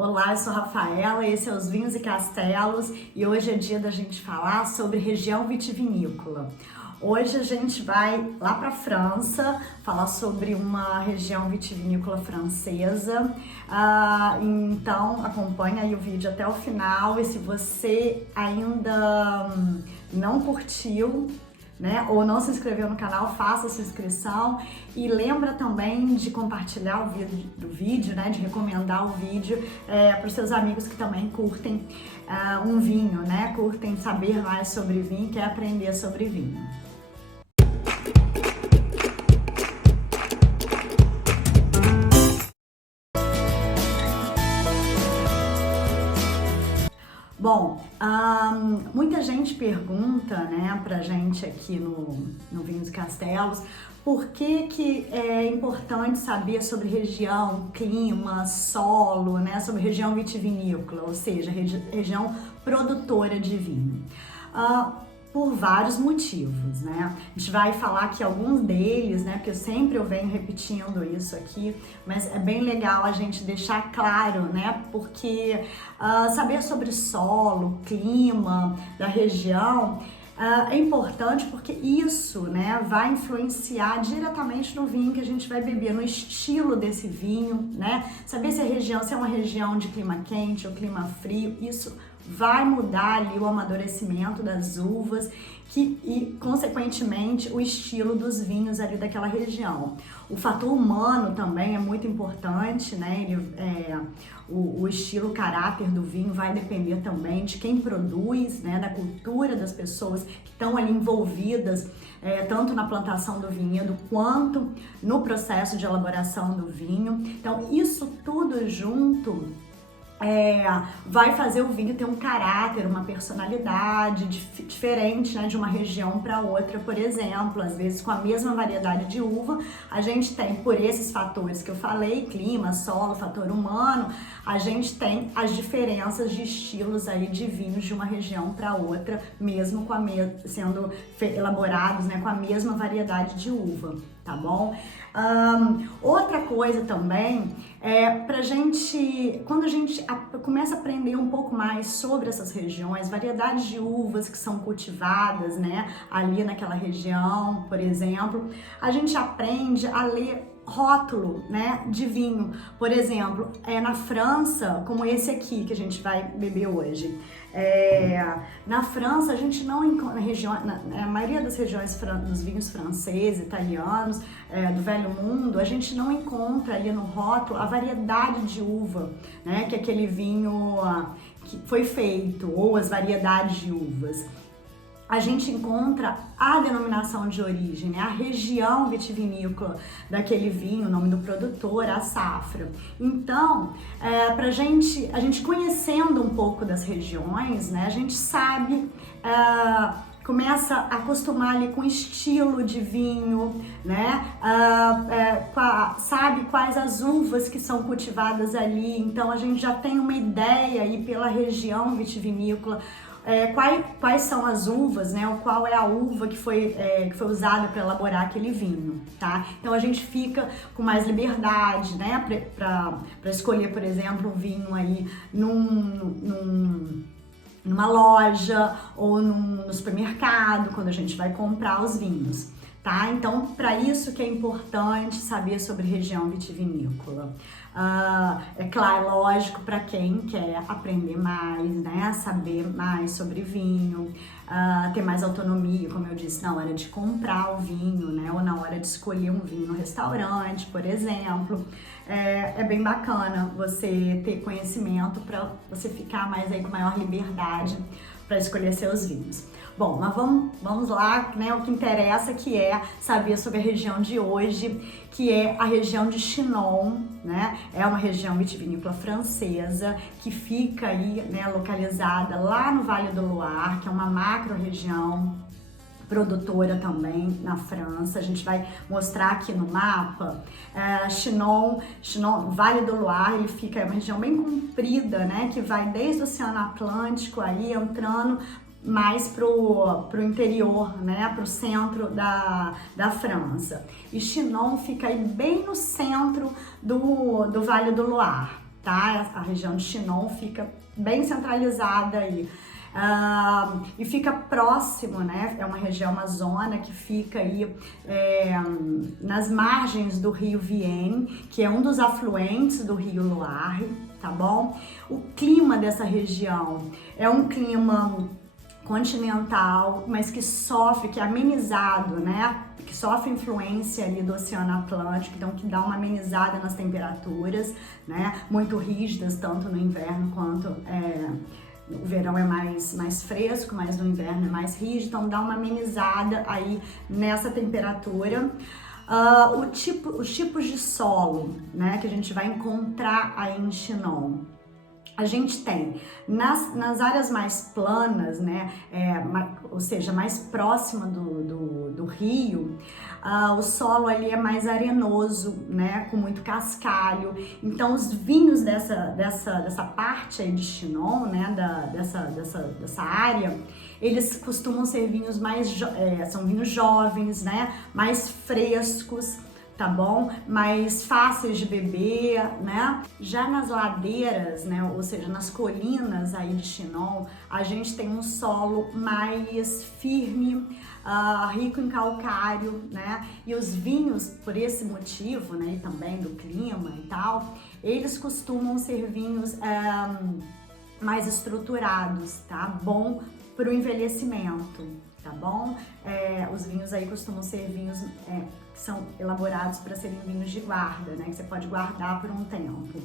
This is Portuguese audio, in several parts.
Olá, eu sou Rafaela, esse é os Vinhos e Castelos e hoje é dia da gente falar sobre região vitivinícola. Hoje a gente vai lá para a França falar sobre uma região vitivinícola francesa, então acompanha aí o vídeo até o final e se você ainda não curtiu, ou não se inscreveu no canal, faça sua inscrição e lembra também de compartilhar o vídeo, de recomendar o vídeo para os seus amigos que também curtem um vinho, curtem saber mais sobre vinho, quer aprender sobre vinho. Bom, muita gente pergunta, pra gente aqui no Vinhos e Castelos, por que é importante saber sobre região, clima, solo, sobre região vitivinícola, ou seja, região produtora de vinho. Por vários motivos, A gente vai falar aqui alguns deles, porque eu venho repetindo isso aqui, mas é bem legal a gente deixar claro, porque saber sobre solo, clima da região é importante porque isso, vai influenciar diretamente no vinho que a gente vai beber, no estilo desse vinho, Saber se é uma região de clima quente ou clima frio, isso vai mudar ali o amadurecimento das uvas e, consequentemente, o estilo dos vinhos ali daquela região. O fator humano também é muito importante, o estilo, o caráter do vinho vai depender também de quem produz, da cultura das pessoas que estão ali envolvidas, tanto na plantação do vinhedo quanto no processo de elaboração do vinho. Então, isso tudo junto vai fazer o vinho ter um caráter, uma personalidade diferente, de uma região para outra, por exemplo. Às vezes, com a mesma variedade de uva, a gente tem, por esses fatores que eu falei, clima, solo, fator humano, a gente tem as diferenças de estilos aí de vinhos de uma região para outra, mesmo sendo elaborados, com a mesma variedade de uva, tá bom? Outra coisa também quando a gente começa a aprender um pouco mais sobre essas regiões, variedades de uvas que são cultivadas, ali naquela região, por exemplo, a gente aprende a ler rótulo, de vinho. Por exemplo, na França, como esse aqui que a gente vai beber hoje, na França a gente não encontra, a maioria das regiões dos vinhos franceses, italianos, do Velho Mundo, a gente não encontra ali no rótulo a variedade de uva, que aquele vinho que foi feito, ou as variedades de uvas. A gente encontra a denominação de origem, a região vitivinícola daquele vinho, o nome do produtor, a safra. Então, a gente conhecendo um pouco das regiões, a gente sabe, começa a acostumar ali com o estilo de vinho, sabe quais as uvas que são cultivadas ali, então a gente já tem uma ideia aí pela região vitivinícola, quais são as uvas, qual é a uva que foi usada para elaborar aquele vinho, tá? Então a gente fica com mais liberdade, para escolher, por exemplo, um vinho aí numa loja ou no supermercado, quando a gente vai comprar os vinhos, tá? Então, para isso que é importante saber sobre região vitivinícola. É claro, lógico, para quem quer aprender mais, saber mais sobre vinho, ter mais autonomia, como eu disse, na hora de comprar o vinho, ou na hora de escolher um vinho no restaurante, por exemplo. É bem bacana você ter conhecimento para você ficar mais aí com maior liberdade para escolher seus vinhos. Bom, mas vamos lá, o que interessa, que é saber sobre a região de hoje, que é a região de Chinon, É uma região vitivinícola francesa que fica aí, localizada lá no Vale do Loire, que é uma macro-região produtora também na França. A gente vai mostrar aqui no mapa. Chinon, Vale do Loire, ele fica, é uma região bem comprida, que vai desde o Oceano Atlântico aí entrando mais pro interior, pro centro da França. E Chinon fica aí bem no centro do Vale do Loire, tá? A região de Chinon fica bem centralizada aí. E fica próximo, né? É uma região, uma zona que fica aí nas margens do rio Vienne, que é um dos afluentes do rio Loire, tá bom? O clima dessa região é um clima continental, mas que sofre, que é amenizado, né? Que sofre influência ali do Oceano Atlântico, então que dá uma amenizada nas temperaturas, né? Muito rígidas, tanto no inverno quanto o verão é mais fresco, mas no inverno é mais rígido, então dá uma amenizada aí nessa temperatura. Os tipos de solo, né, que a gente vai encontrar aí em Chinon. A gente tem nas áreas mais planas, né, ou seja, mais próxima do rio, o solo ali é mais arenoso, né, com muito cascalho. Então os vinhos dessa parte aí de Chinon, né, dessa área, eles costumam ser vinhos são vinhos jovens, né, mais frescos, tá bom? Mais fáceis de beber, né? Já nas ladeiras, né, ou seja, nas colinas aí de Chinon, a gente tem um solo mais firme, rico em calcário, né? E os vinhos, por esse motivo, né, e também do clima e tal, eles costumam ser vinhos mais estruturados, tá? Bom para o envelhecimento, tá bom? Os vinhos aí costumam ser vinhos que são elaborados para serem vinhos de guarda, né? Que você pode guardar por um tempo.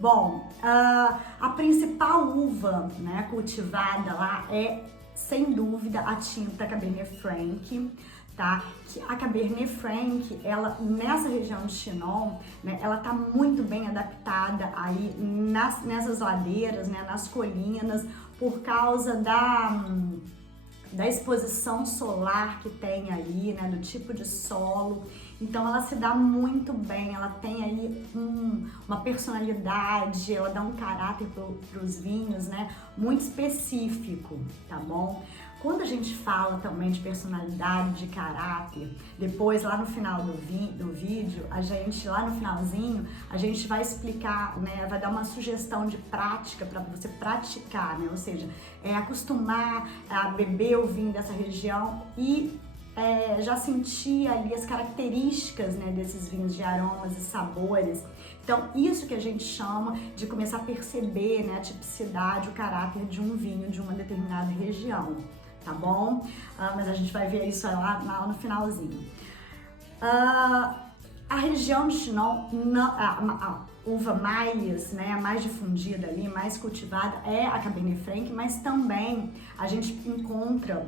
Bom, a principal uva, né, cultivada lá é, sem dúvida, a tinta Cabernet Franc, tá? Que a Cabernet Franc, ela nessa região de Chinon, né, ela tá muito bem adaptada aí nessas ladeiras, né, nas colinas, por causa da exposição solar que tem aí, né, do tipo de solo. Então ela se dá muito bem, ela tem aí uma personalidade, ela dá um caráter para os vinhos, né, muito específico, tá bom? Quando a gente fala também de personalidade, de caráter, depois lá no final do vídeo, lá no finalzinho, a gente vai explicar, né, vai dar uma sugestão de prática para você praticar, né, ou seja, acostumar a beber o vinho dessa região e já sentir ali as características, né, desses vinhos de aromas e sabores. Então, isso que a gente chama de começar a perceber, né, a tipicidade, o caráter de um vinho de uma determinada região. Tá bom? Mas a gente vai ver isso lá no finalzinho. A região de Chinon, a uva mais difundida ali, mais cultivada é a Cabernet Franc, mas também a gente encontra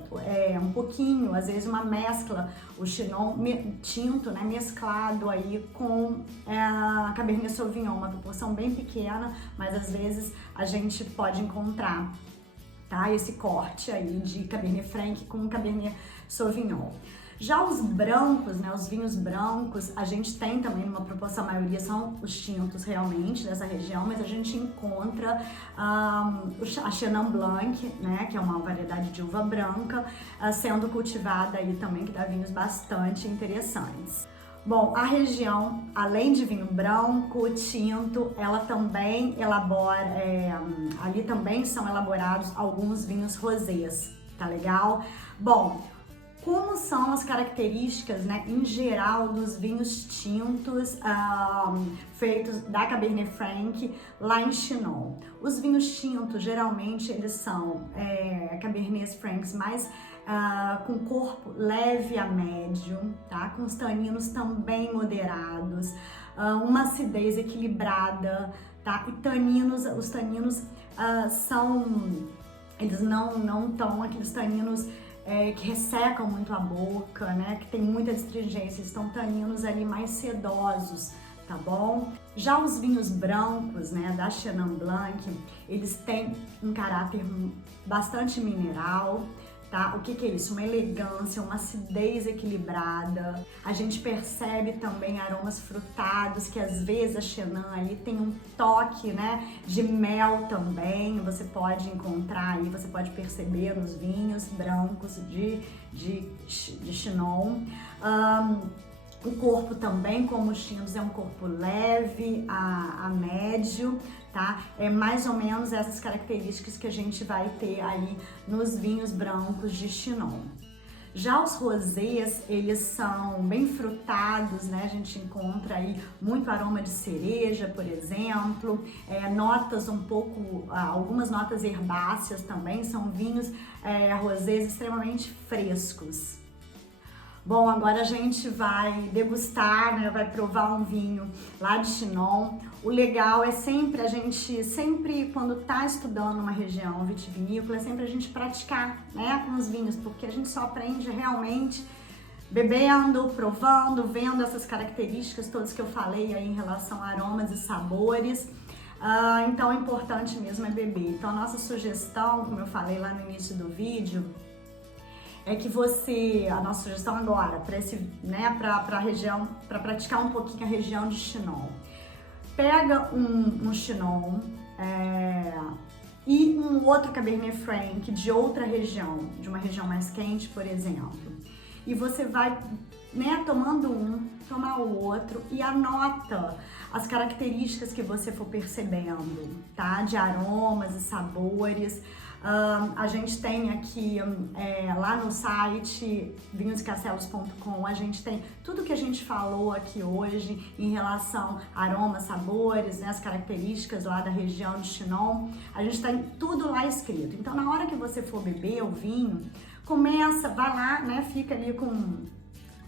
um pouquinho, às vezes uma mescla, o Chinon tinto, né, mesclado aí com a Cabernet Sauvignon, uma proporção bem pequena, mas às vezes a gente pode encontrar, tá? Esse corte aí de Cabernet Franc com Cabernet Sauvignon. Já os brancos, né, os vinhos brancos, a gente tem também uma proporção, a maioria são os tintos realmente dessa região, mas a gente encontra a Chenin Blanc, né, que é uma variedade de uva branca, sendo cultivada aí também, que dá vinhos bastante interessantes. Bom, a região, além de vinho branco, tinto, ela também elabora, ali também são elaborados alguns vinhos rosés, tá legal? Bom, como são as características, né, em geral dos vinhos tintos feitos da Cabernet Franc lá em Chinon? Os vinhos tintos, geralmente, eles são Cabernet Francs mais com corpo leve a médio, tá? Com os taninos também moderados, uma acidez equilibrada, tá? E os taninos eles não estão aqueles taninos que ressecam muito a boca, né? Que tem muita astringência, estão taninos ali mais sedosos, tá bom? Já os vinhos brancos, né, da Chenin Blanc, eles têm um caráter bastante mineral, tá? O que é isso? Uma elegância, uma acidez equilibrada. A gente percebe também aromas frutados, que às vezes a Chenin ali tem um toque, né, de mel também. Você pode encontrar aí, você pode perceber nos vinhos brancos de Chinon. O corpo também, como os tintos, é um corpo leve a médio, tá? É mais ou menos essas características que a gente vai ter aí nos vinhos brancos de Chinon. Já os rosés, eles são bem frutados, né? A gente encontra aí muito aroma de cereja, por exemplo, notas um pouco, algumas notas herbáceas também, são vinhos rosés extremamente frescos. Bom, agora a gente vai degustar, né? Vai provar um vinho lá de Chinon. O legal é sempre a gente, quando tá estudando uma região vitivinícola, é sempre a gente praticar, né, com os vinhos, porque a gente só aprende realmente bebendo, provando, vendo essas características todas que eu falei aí em relação a aromas e sabores. Então, o importante mesmo é beber. Então, a nossa sugestão, como eu falei lá no início do vídeo, é que a nossa sugestão agora, para esse, né, para região, para praticar um pouquinho a região de Chinon. Pega um Chinon e um outro Cabernet Franc de outra região, de uma região mais quente, por exemplo. E você vai, né, tomando tomar o outro e anota as características que você for percebendo, tá? De aromas e sabores. A gente tem aqui lá no site vinhoscastelos.com, a gente tem tudo que a gente falou aqui hoje em relação a aromas, sabores, né, as características lá da região de Chinon. A gente tem tudo lá escrito. Então, na hora que você for beber o vinho, vai lá, né, fica ali com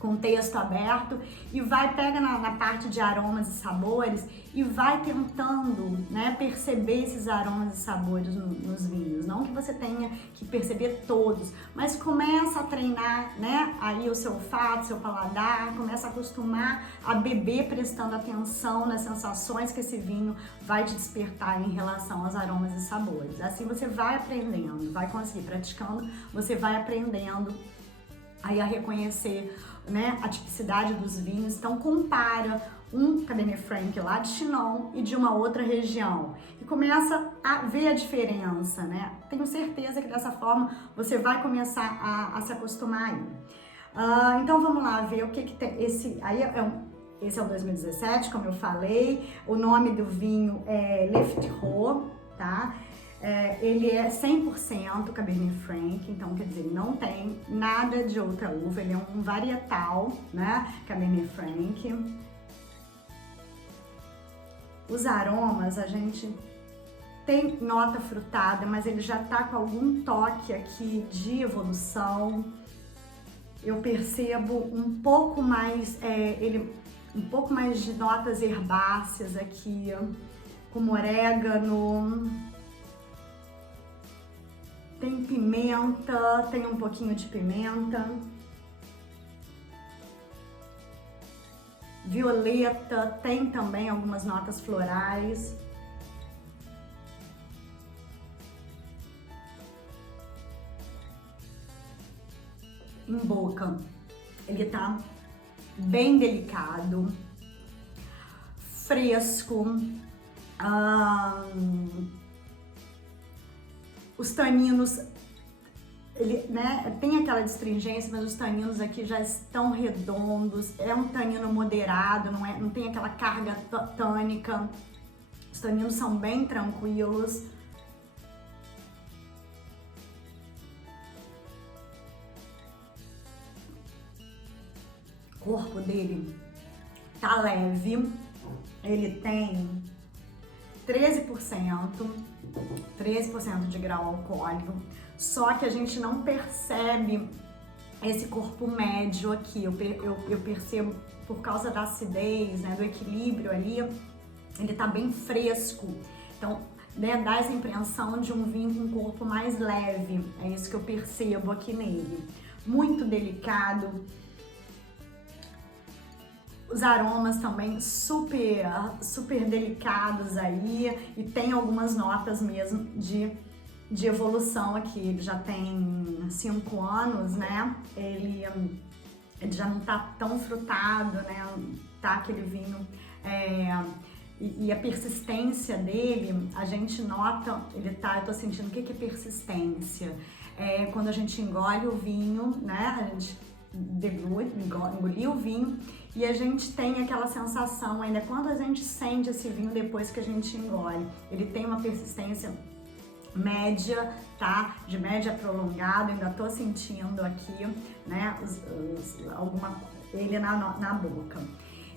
o texto aberto e pega na parte de aromas e sabores e vai tentando, né, perceber esses aromas e sabores nos vinhos. Não que você tenha que perceber todos, mas começa a treinar, né, aí o seu olfato, seu paladar, começa a acostumar a beber prestando atenção nas sensações que esse vinho vai te despertar em relação aos aromas e sabores. Assim você vai aprendendo, vai conseguir praticando, você vai aprendendo aí a reconhecer, né, a tipicidade dos vinhos. Então compara um Cabernet Franc lá de Chinon e de uma outra região e começa a ver a diferença, né? Tenho certeza que dessa forma você vai começar a se acostumar aí. Então vamos lá ver o que tem. Esse é o 2017, como eu falei. O nome do vinho é Le Fîtereau, tá? Ele é 100% Cabernet Franc, então quer dizer, não tem nada de outra uva, ele é um varietal, né, Cabernet Franc. Os aromas, a gente tem nota frutada, mas ele já tá com algum toque aqui de evolução. Eu percebo um pouco mais, um pouco mais de notas herbáceas aqui, como orégano. Tem pimenta, tem um pouquinho de pimenta. Violeta, tem também algumas notas florais. Em boca, ele tá bem delicado, fresco. Os taninos, ele, né, tem aquela astringência, mas os taninos aqui já estão redondos, é um tanino moderado, não tem aquela carga tânica. Os taninos são bem tranquilos. O corpo dele tá leve, ele tem 13% de grau alcoólico, só que a gente não percebe esse corpo médio aqui. Eu percebo por causa da acidez, né, do equilíbrio ali, ele tá bem fresco. Então, né, dá essa impressão de um vinho com um corpo mais leve, é isso que eu percebo aqui nele. Muito delicado. Os aromas também super delicados aí, e tem algumas notas mesmo de evolução aqui. Ele já tem 5 anos, né? Ele já não tá tão frutado, né? Tá aquele vinho. E a persistência dele, a gente nota, eu tô sentindo o que é persistência. Quando a gente engole o vinho, né? A gente engolir o vinho e a gente tem aquela sensação ainda, quando a gente sente esse vinho depois que a gente engole, ele tem uma persistência média, tá? De média prolongada, ainda tô sentindo aqui, né, ele na boca.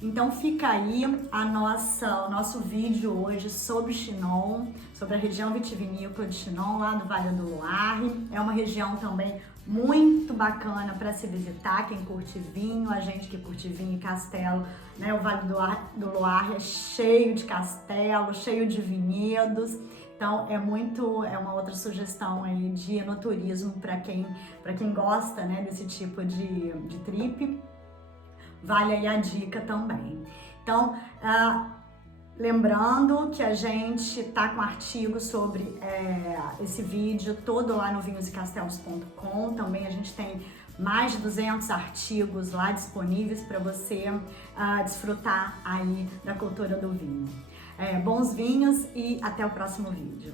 Então fica aí o nosso vídeo hoje sobre Chinon, sobre a região vitivinícola de Chinon, lá do Vale do Loire. É uma região também muito bacana para se visitar, quem curte vinho, a gente que curte vinho e castelo, né? O Vale do Loire é cheio de castelos, cheio de vinhedos. Então é uma outra sugestão aí de enoturismo para quem gosta, né, desse tipo de trip. Vale aí a dica também. Então, lembrando que a gente tá com artigo sobre esse vídeo todo lá no vinhosecastelos.com. Também a gente tem mais de 200 artigos lá disponíveis para você desfrutar aí da cultura do vinho. Bons vinhos e até o próximo vídeo.